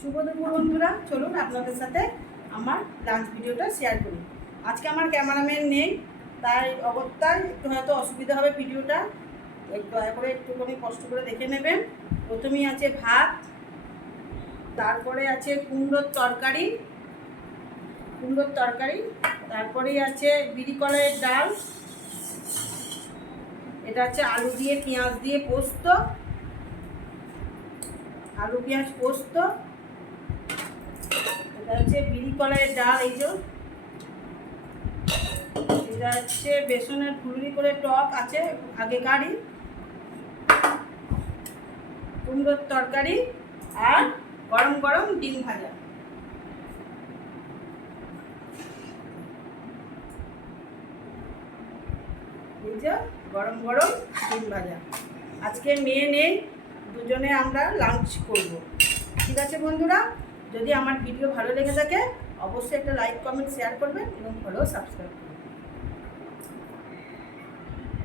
শুভ দুপুর বন্ধুরা, চলুন আপনাদের সাথে আমার লাঞ্চ ভিডিওটা শেয়ার করি। আজকে আমার ক্যামেরাম্যান নেই, তাই অগত্যায় একটু হয়তো অসুবিধা হবে ভিডিওটা, দয়া করে একটুখানি কষ্ট করে দেখে নেবেন। প্রথমেই আছে ভাত, তারপরে আছে কুমড়োর তরকারি, তারপরেই আছে বিরি কলাইয়ের ডাল, এটা হচ্ছে আলু দিয়ে পেঁয়াজ দিয়ে পোস্ত, আলু পেঁয়াজ পোস্ত, এটা হচ্ছে বিরি কলাইয়ের ডাল, এই যে এটা হচ্ছে বেসনের ফুলুরি করে টক আছে আগেকারই, কুমড়োর তরকারি আর গরম গরম ডিম ভাজা। এই যে গরম গরম ডিম ভাজা। আজকে মেয়ে নেই, দুজনে আমরা লাঞ্চ করব। ঠিক আছে বন্ধুরা, যদি আমার ভিডিও ভালো লেগে থাকে অবশ্যই একটা লাইক কমেন্ট শেয়ার করবেন এবং ফলো সাবস্ক্রাইব করবেন।